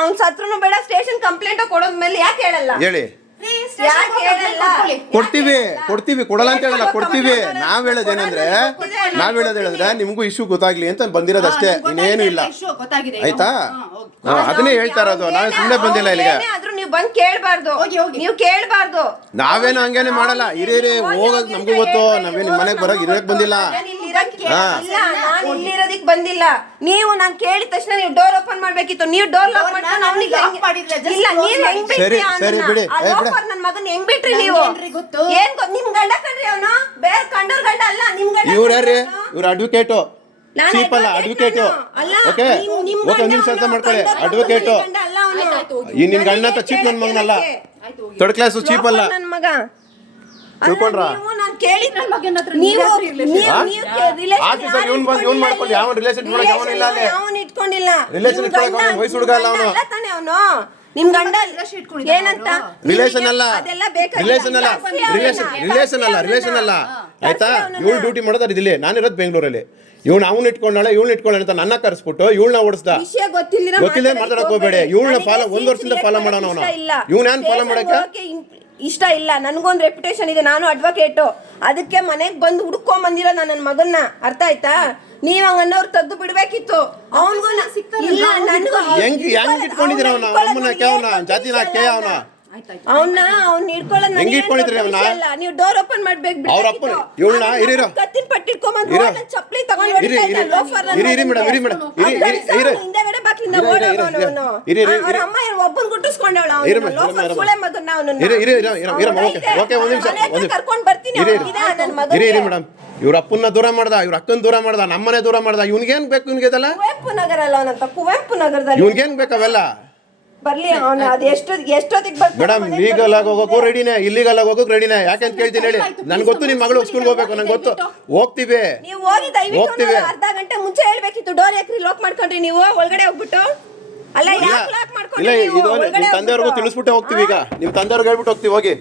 ಅವ್ನ್ ಸತ್ರುನು ಬೇಡ station complaint ಕೊಡೋದ್ಮೇಲೆ ಯಾಕೆ ಹೇಳಲ್ಲ ಹೇಳಿ ಯಾಕೆ ಹೇಳಲ್ಲ ಕೊಡ್ತೀವಿ ಕೊಡಲ್ಲ ಅಂತ ಹೇಳಲ್ಲ, ಕೊಡ್ತೀವಿ. ನಾವ್ ಹೇಳೋದೇನಂದ್ರೆ ನಿಮ್ಗೂ ಇಶ್ಯೂ ಗೊತ್ತಾಗ್ಲಿ ಅಂತ ಬಂದಿರೋದು ಅಷ್ಟೇ, ಇನ್ನೇನು ಇಲ್ಲ ಆಯ್ತಾ. ಅದನ್ನೇ ಹೇಳ್ತಾ ಇರೋದು, ನಾವೇ ಸುಮ್ಮನೆ ಬಂದಿಲ್ಲ ಇಲ್ಲಿಗೆ. ನೀವು ಬಂದ್ ಕೇಳ್ಬಾರ್ದು, ನೀವು ಕೇಳ್ಬಾರ್ದು. ನಾವೇನು ಹಂಗೇನೆ ಮಾಡಲ್ಲ, ಇರೀ ಹೋಗೋದು ನಮಗೂ ಗೊತ್ತು. ನಾವೇನು ಮನೆಗೆ ಬರೋಕ್ ಇರಕ್ ಬಂದಿಲ್ಲ. ನಾನು ಇಲ್ಲಿರೋದಿಕ್ ಬಂದಿಲ್ಲ. ನೀವು ನಾನು ಕೇಳಿದ ತಕ್ಷಣ ನೀವು ಡೋರ್ ಓಪನ್ ಮಾಡ್ಬೇಕಿತ್ತು. ನೀವು ಡೋರ್ ಲಾಕ್ ಮಾಡ್ಕೊಂಡು ಅವ್ನಿಗೆ ಇಲ್ಲ, ನೀವ್ ಹೆಂಗ್ ಬಿಟ್ರಿ ನನ್ನ ಮಗನ್ ಹೆಂಗ್ ಬಿಟ್ರಿ ನೀವು? ಏನ್ ನಿಮ್ ಗಂಡ ಕಂಡ್ರಿ ಅವನು, ಬೇರೆ ಕಂಡೋರ್ ಗಂಡ ಅಲ್ಲ, ನಿಮ್ ಗಂಡ. ಇವ್ರು ಯಾರ್ರಿ? ಇವ್ರು ಅಡ್ವೊಕೇಟು, ಚೀಪ್ ಅಲ್ಲ ಅಡ್ವೊಕೇಟು. ಓಕೆ ಓಕೆ, ಒಂದ್ ನಿಮಿಷ ಅರ್ಥ ಮಾಡ್ಕೊಳ್ಳಿ. ಅಡ್ವೊಕೇಟು ಈ ನಿನ್ ಗಂಡ ಅಂತ ಚೀಪ್ ನನ್ ಮಗನಲ್ಲ, ಥರ್ಡ್ ಕ್ಲಾಸ್ ಚೀಪ್ ಅಲ್ಲ ನನ್ ಮಗ. ತಿಳ್ಕೊಂಡ್ರ? ಆಫೀಸರ್ ಇವ್ನ್ ಮಾಡ್ಕೊಂಡು ಯಾವ ರಿಲೇಷನ್ ಇಟ್ಕೊಳಕ್ ಅವನಿಲ್ಲ, ಅಲ್ಲಿ ಇಟ್ಕೊಂಡಿಲ್ಲ. ರಿಲೇಷನ್ ಇಟ್ಕೊಳಕ್ ಅವನು ವಯಸ್ಸು ಹುಡುಗ ಅಲ್ಲ ಅವನು. ನಿಮ್ ಗಂಡ ಏನಂತ ರಿಲೇಷನ್ ಅಲ್ಲ, ರಿಲೇಷನ್ ಅಲ್ಲ ಆಯ್ತಾ. ಇವಳು ಡ್ಯೂಟಿ ಮಾಡೋದು ಇಲ್ಲಿ, ನಾನಿರೋದು ಬೆಂಗಳೂರಲ್ಲಿ. ಇವ್ನು ಅವ್ನು ಇಟ್ಕೊಂಡಾಳೆ, ಇವ್ಳು ಇಟ್ಕೊಳ್ಳ ಅಂತ ನನ್ನ ಕರೆಸ್ಬಿಟ್ಟು ಇವಳನ್ನ ಓಡಿಸ್ದ. ಗೊತ್ತಿಲ್ಲ ಮಾತಾಡಕ್ ಹೋಗ್ಬೇಡಿ. ಇವಳನ್ನ ಫಾಲೋ 1 ವರ್ಷದಿಂದ ಫಾಲೋ ಮಾಡೋಣ ಅವನು. ಇವ್ನ ಏನ್ ಫಾಲೋ ಮಾಡಕ್ಕೆ ಇಷ್ಟ ಇಲ್ಲ. ನನ್ಗೊಂದು ರೆಪ್ಯುಟೇಷನ್ ಇದೆ, ನಾನು ಅಡ್ವೊಕೇಟು. ಅದಕ್ಕೆ ಮನೆಗ್ ಬಂದು ಹುಡ್ಕೊಂಡ್ ಬಂದಿರೋ ನನ್ನ ಮಗನ್ನ, ಅರ್ಥ ಆಯ್ತಾ? ನೀವ್ ಹಂಗನ್ನವ್ರು ತೆಗ್ದು ಬಿಡ್ಬೇಕಿತ್ತು. ಅವನ್ಗೂ ಇಲ್ಲ, ನನ್ಗೂ ಹೆಂಗ್ ಇಟ್ಕೊಂಡಿದ್ದೀರ ಅವನ? ಅಮ್ಮನ ಕೆ ಅವನ ಜಾತಿನ ಕೆ ಅವನ ಅವ್ನ ಹಿಡ್ಕೊಳ್ಳೋದು ಹೆಂಗ್ ಇಟ್ಕೊಂಡಿದ್ರಿ ಅವನ? ನೀವು ಡೋರ್ ಓಪನ್ ಮಾಡ್ಬೇಕು. ಅವ್ರ ಅಪ್ಪನ ಇವಳನ್ನ ಇರಿರೋ ಕತ್ತಿನ ಪಟ್ಟಿ ಇಟ್ಕೊಂಡ್ ಚಪ್ಪಲಿ ತಗೊಂಡು ಹಿಂದೆಗಡೆ ಬಾಕ್ಲಿಂದ ಓಡೋನು. ಅವ್ರ ಅಮ್ಮ ಒಬ್ಬನ್ ಗುಟ್ಟಿಸ್ಕೊಂಡವಳ ಕರ್ಕೊಂಡ್ ಬರ್ತೀನಿ. ಮೇಡಮ್, ಇವ್ರ ಅಪ್ಪನ್ನ ದೂರ ಮಾಡ್ದ, ಇವ್ರ ಅಕ್ಕನ ದೂರ ಮಾಡ್ದ, ನಮ್ಮನೆ ದೂರ ಮಾಡ್ದ. ಇವ್ನಿಗೇನ್ ಬೇಕು? ಇವ್ನಿಗೆ ಇದಲ್ಲ ಕುವೆಂಪು ನಗರ ಅಲ್ಲ ಅವನಂತ, ಕುವೆಂಪು ನಗರದಲ್ಲಿ ಇವ್ನಿಗೇನ್ ಬೇಕು ಅವೆಲ್ಲ? ಬರ್ಲಿ ಅವನು. ಅದು ಎಷ್ಟೊತ್ತಿಗೆ ಬರ್ತಾನೆ? ಮೇಡಮ್, ಲೀಗಲ್ ಆಗಿ ಹೋಗೋಕು ರೆಡಿನೇ, ಇಲ್ಲಿಗಲ್ ಆಗಿ ಹೋಗೋಕು ರೆಡಿನೇ. ಯಾಕೆಂತ ಕೇಳ್ತೀನಿ ಹೇಳಿ. ನನ್ಗೆ ಗೊತ್ತು ನಿಮ್ ಮಗಳು ಸ್ಕೂಲ್ಗೆ ಹೋಗ್ಬೇಕು, ನಂಗೆ ಗೊತ್ತು. ಹೋಗ್ತೀವಿ. ನೀವು ಹೋಗಿ ದಯವಿಟ್ಟು ಅರ್ಧ ಗಂಟೆ ಮುಂಚೆ ಹೇಳ್ಬೇಕಿತ್ತು. ಡೋರ್ ಯಾಕ್ರಿ ಲಾಕ್ ಮಾಡ್ಕೊಂಡ್ರಿ ನೀವು ಒಳಗಡೆ ಹೋಗ್ಬಿಟ್ಟು? ಅಲ್ಲ, ಯಾಕೆ ಲಾಕ್ ಮಾಡ್ಕೊಂಡ್ರಿ? ಇಲ್ಲ, ಇದು ನಿಮ್ ತಂದೆಯವ್ರಿಗೂ ತಿಳಿಸ್ಬಿಟ್ಟೆ ಹೋಗ್ತೀವಿ. ಈಗ ನಿಮ್ ತಂದೆಯವ್ರಿಗೆ ಹೇಳ್ಬಿಟ್ಟು ಹೋಗ್ತೀವಿ. ಹೋಗಿ.